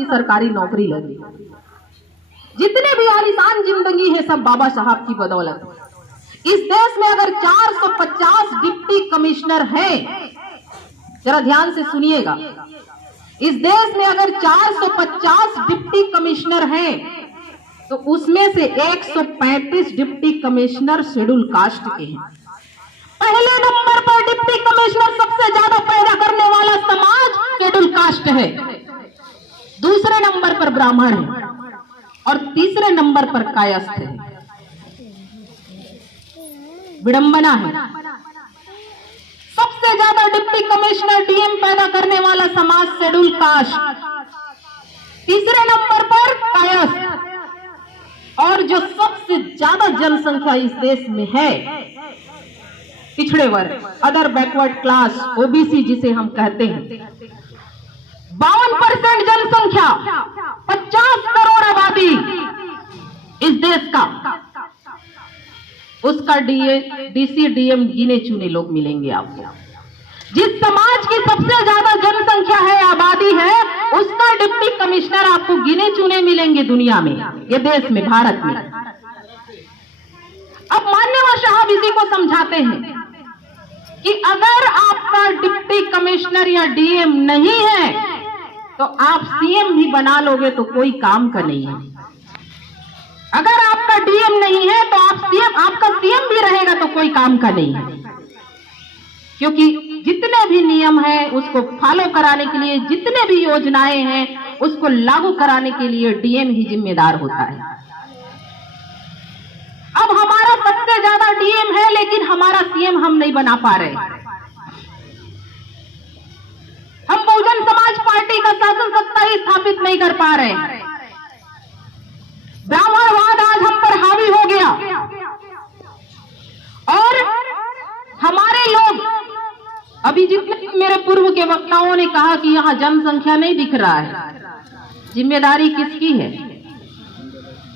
सबकी सरकारी नौकरी लगी। जितने भी आलीशान जिंदगी है सब बाबा साहब की बदौलत। इस देश में अगर 450 डिप्टी कमिश्नर हैं, जरा ध्यान से सुनिएगा, इस देश में अगर 450 डिप्टी कमिश्नर हैं तो उसमें से 135 डिप्टी कमिश्नर शेड्यूल कास्ट के हैं। पहले नंबर पर डिप्टी कमिश्नर सबसे ज्यादा पैदा करने वाला समाज शेड्यूल कास्ट है, दूसरे नंबर पर ब्राह्मण है और तीसरे नंबर पर कायस्थ है। विडंबना है, सबसे ज्यादा डिप्टी कमिश्नर डीएम पैदा करने वाला समाज शेड्यूल कास्ट, तीसरे नंबर पर कायस्थ, और जो सबसे ज्यादा जनसंख्या इस देश में है पिछड़े वर्ग, अदर बैकवर्ड क्लास, ओबीसी जिसे हम कहते हैं। 52% जनसंख्या, 50 करोड़ आबादी इस देश का, उसका डीसी डीएम गिने चुने लोग मिलेंगे आपको। जिस समाज की सबसे ज्यादा जनसंख्या है, आबादी है, उसका डिप्टी कमिश्नर आपको गिने चुने मिलेंगे दुनिया में, ये देश में, भारत में। अब माननीय साहब इसी को समझाते हैं कि अगर आपका डिप्टी कमिश्नर या डीएम नहीं है तो आप सीएम भी बना लोगे तो कोई काम का नहीं है। अगर आपका डीएम नहीं है तो आपका सीएम भी रहेगा तो कोई काम का नहीं है, क्योंकि जितने भी नियम हैं उसको फॉलो कराने के लिए, जितने भी योजनाएं हैं उसको लागू कराने के लिए डीएम ही जिम्मेदार होता है। अब हमारा सबसे ज्यादा डीएम है लेकिन हमारा सीएम हम नहीं बना पा रहे। हम बहुजन समाज पार्टी का शासन सत्ता ही स्थापित नहीं कर पा रहे। ब्राह्मणवाद आज हम पर हावी हो गया और हमारे लोग, अभी जितने मेरे पूर्व के वक्ताओं ने कहा कि यहां जनसंख्या नहीं दिख रहा है, जिम्मेदारी किसकी है?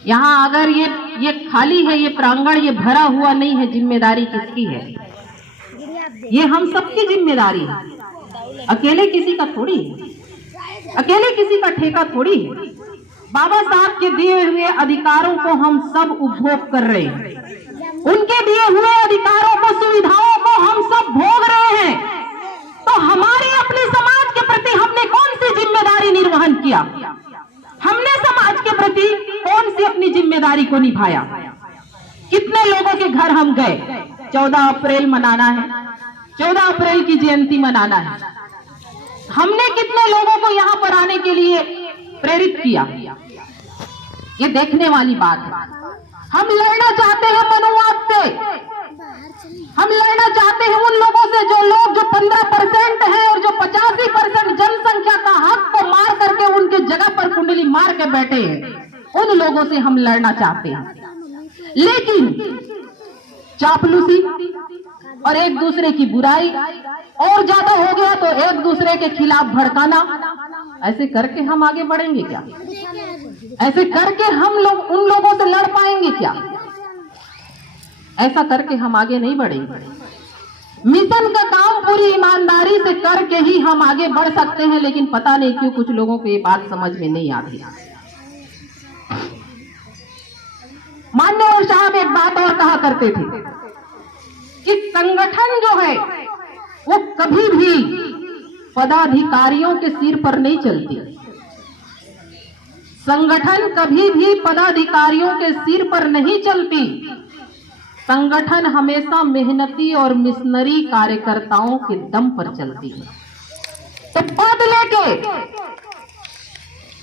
यहां अगर ये खाली है, ये प्रांगण ये भरा हुआ नहीं है, जिम्मेदारी किसकी है? ये हम सबकी जिम्मेदारी है, अकेले किसी का थोड़ी है, अकेले किसी का ठेका थोड़ी है। बाबा साहब के दिए हुए अधिकारों को हम सब उपभोग कर रहे हैं, उनके दिए हुए अधिकारों को, सुविधाओं को हम सब भोग रहे हैं। तो हमारी अपने समाज के प्रति हमने कौन सी जिम्मेदारी निर्वहन किया? हमने समाज के प्रति कौन सी अपनी जिम्मेदारी को निभाया? कितने लोगों के घर हम गए? 14 अप्रैल मनाना है, 14 अप्रैल की जयंती मनाना है, हमने कितने लोगों को यहाँ पर आने के लिए प्रेरित किया? ये देखने वाली बात है। हम लड़ना चाहते हैं मनुवाद से, हम लड़ना चाहते हैं उन लोगों से जो 15% हैं और जो 85% जनसंख्या का हक को मार करके उनके जगह पर कुंडली मार के बैठे हैं, उन लोगों से हम लड़ना चाहते हैं। लेकिन चापलूसी और एक दूसरे की बुराई और ज्यादा हो गया तो एक दूसरे के खिलाफ भड़काना, ऐसे करके हम आगे बढ़ेंगे क्या? ऐसे करके हम लोग उन लोगों से लड़ पाएंगे क्या? ऐसा करके हम आगे नहीं बढ़ेंगे। मिशन का काम पूरी ईमानदारी से करके ही हम आगे बढ़ सकते हैं, लेकिन पता नहीं क्यों कुछ लोगों को ये बात समझ में नहीं आती। माननीय साहब एक बात और कहा करते थे कि संगठन जो है वो कभी भी पदाधिकारियों के सिर पर नहीं चलती। संगठन कभी भी पदाधिकारियों के सिर पर नहीं चलती। संगठन हमेशा मेहनती और मिशनरी कार्यकर्ताओं के दम पर चलती है। तो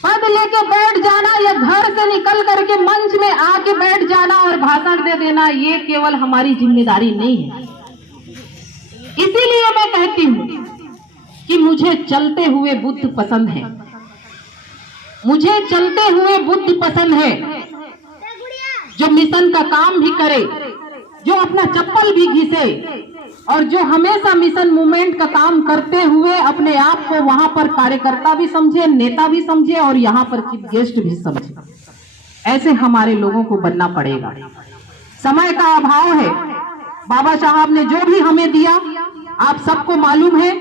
पद लेके बैठ जाना या घर से निकल करके मंच में आके बैठ जाना और भाषण दे देना, ये केवल हमारी जिम्मेदारी नहीं है। इसीलिए मैं कहती हूं कि मुझे चलते हुए बुद्ध पसंद है, मुझे चलते हुए बुद्ध पसंद है, जो मिशन का काम भी करे, जो अपना चप्पल भी घिसे और जो हमेशा मिशन मूवमेंट का काम करते हुए अपने आप को वहां पर कार्यकर्ता भी समझे, नेता भी समझे और यहाँ पर चीफ गेस्ट भी समझे। ऐसे हमारे लोगों को बनना पड़ेगा। समय का अभाव है। बाबा साहब ने जो भी हमें दिया आप सबको मालूम है।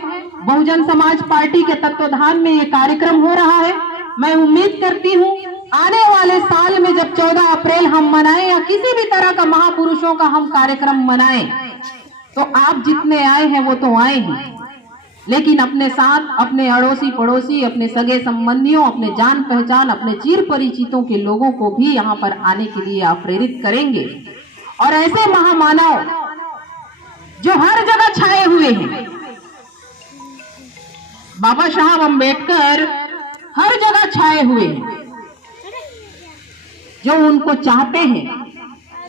बहुजन समाज पार्टी के तत्वाधान में ये कार्यक्रम हो रहा है। मैं उम्मीद करती हूँ आने वाले साल में जब 14 अप्रैल हम मनाएं या किसी भी तरह का महापुरुषों का हम कार्यक्रम मनाएं, तो आप जितने आए हैं वो तो आए ही, लेकिन अपने साथ अपने अड़ोसी पड़ोसी, अपने सगे संबंधियों, अपने जान पहचान, अपने चिर परिचितों के लोगों को भी यहाँ पर आने के लिए आप प्रेरित करेंगे। और ऐसे महामानव जो हर जगह छाए हुए हैं, बाबा साहब अम्बेडकर हर जगह छाए हुए हैं, जो उनको चाहते हैं